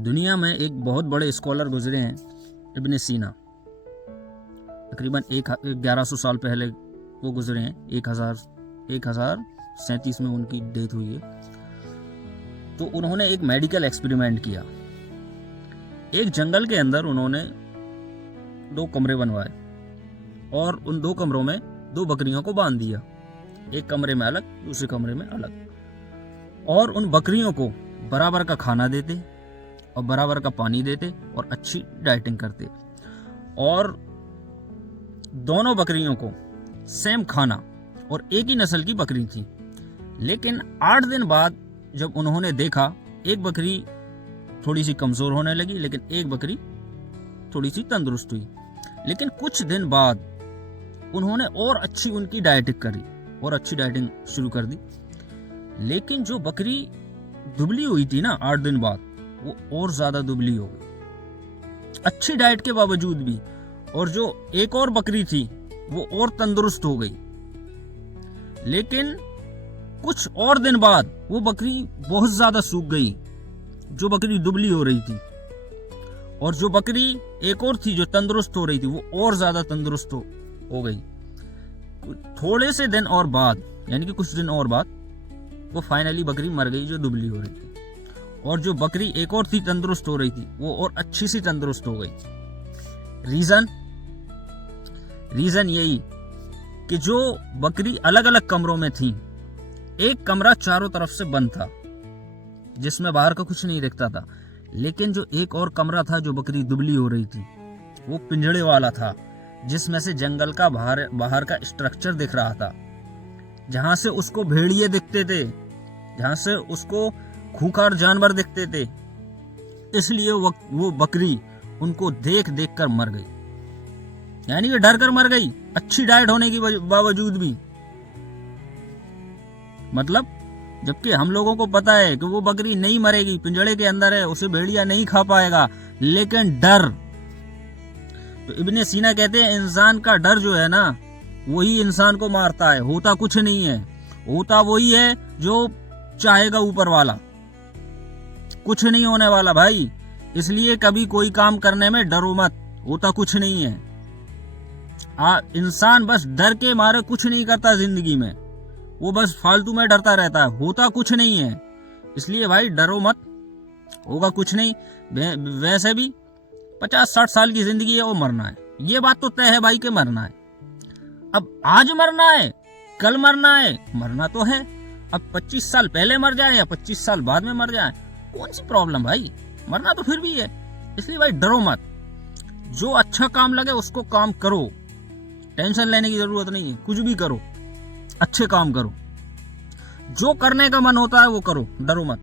दुनिया में एक बहुत बड़े स्कॉलर गुजरे हैं, इब्ने सीना। तकरीबन 1100 साल पहले वो गुजरे हैं। 1037 में उनकी डेथ हुई है। तो उन्होंने एक मेडिकल एक्सपेरिमेंट किया। एक जंगल के अंदर उन्होंने 2 कमरे बनवाए और उन 2 कमरों में 2 बकरियों को बांध दिया। एक कमरे में अलग, दूसरे कमरे में अलग, और उन बकरियों को बराबर का खाना देते और बराबर का पानी देते और अच्छी डाइटिंग करते। और दोनों बकरियों को सेम खाना, और एक ही नस्ल की बकरी थी। लेकिन 8 दिन बाद जब उन्होंने देखा, एक बकरी थोड़ी सी कमजोर होने लगी, लेकिन एक बकरी थोड़ी सी तंदुरुस्त हुई। लेकिन कुछ दिन बाद उन्होंने और अच्छी उनकी डाइटिंग करी और अच्छी डाइटिंग शुरू कर दी। लेकिन जो बकरी दुबली हुई थी ना 8 दिन बाद, वो और ज्यादा दुबली हो गई अच्छी डाइट के बावजूद भी। और जो एक और बकरी थी वो और तंदुरुस्त हो गई। लेकिन कुछ और दिन बाद वो बकरी बहुत ज्यादा सूख गई, जो बकरी दुबली हो रही थी। और जो बकरी एक और थी जो तंदुरुस्त हो रही थी, वो और ज्यादा तंदुरुस्त हो गई। थोड़े से दिन और बाद, यानी कि कुछ दिन और बाद, वो फाइनली बकरी मर गई जो दुबली हो रही थी। और जो बकरी एक और थी तंदुरुस्त हो रही थी, वो और अच्छी सी तंदुरुस्त हो गई। रीजन यही कि जो बकरी अलग अलग कमरों में थी, एक कमरा चारों तरफ से बंद था जिसमें बाहर का कुछ नहीं दिखता था। लेकिन जो एक और कमरा था जो बकरी दुबली हो रही थी, वो पिंजड़े वाला था, जिसमें से जंगल का बाहर का स्ट्रक्चर दिख रहा था, जहां से उसको भेड़िए दिखते थे, जहां से उसको खूंखार जानवर दिखते थे। इसलिए वो बकरी उनको देख देख कर मर गई, यानी कि डर कर मर गई, अच्छी डाइट होने के बावजूद भी। मतलब जबकि हम लोगों को पता है कि वो बकरी नहीं मरेगी, पिंजड़े के अंदर है, उसे भेड़िया नहीं खा पाएगा, लेकिन डर। तो इब्ने सीना कहते हैं इंसान का डर जो है ना, वही इंसान को मारता है। होता कुछ नहीं है, होता वही है जो चाहेगा ऊपर वाला। कुछ नहीं होने वाला भाई। इसलिए कभी कोई काम करने में डरो मत, होता कुछ नहीं है। इंसान बस डर के मारे कुछ नहीं करता जिंदगी में, वो बस फालतू में डरता रहता है, होता कुछ नहीं है। इसलिए भाई डरो मत, होगा कुछ नहीं। वैसे भी 50-60 साल की जिंदगी है, वो मरना है, ये बात तो तय है भाई के मरना है। अब आज मरना है, कल मरना है, मरना तो है। अब 25 साल पहले मर जाए या 25 साल बाद में मर जाए, कौन सी प्रॉब्लम भाई, मरना तो फिर भी है। इसलिए भाई डरो मत, जो अच्छा काम लगे उसको काम करो, टेंशन लेने की जरूरत नहीं है। कुछ भी करो, अच्छे काम करो, जो करने का मन होता है वो करो, डरो मत।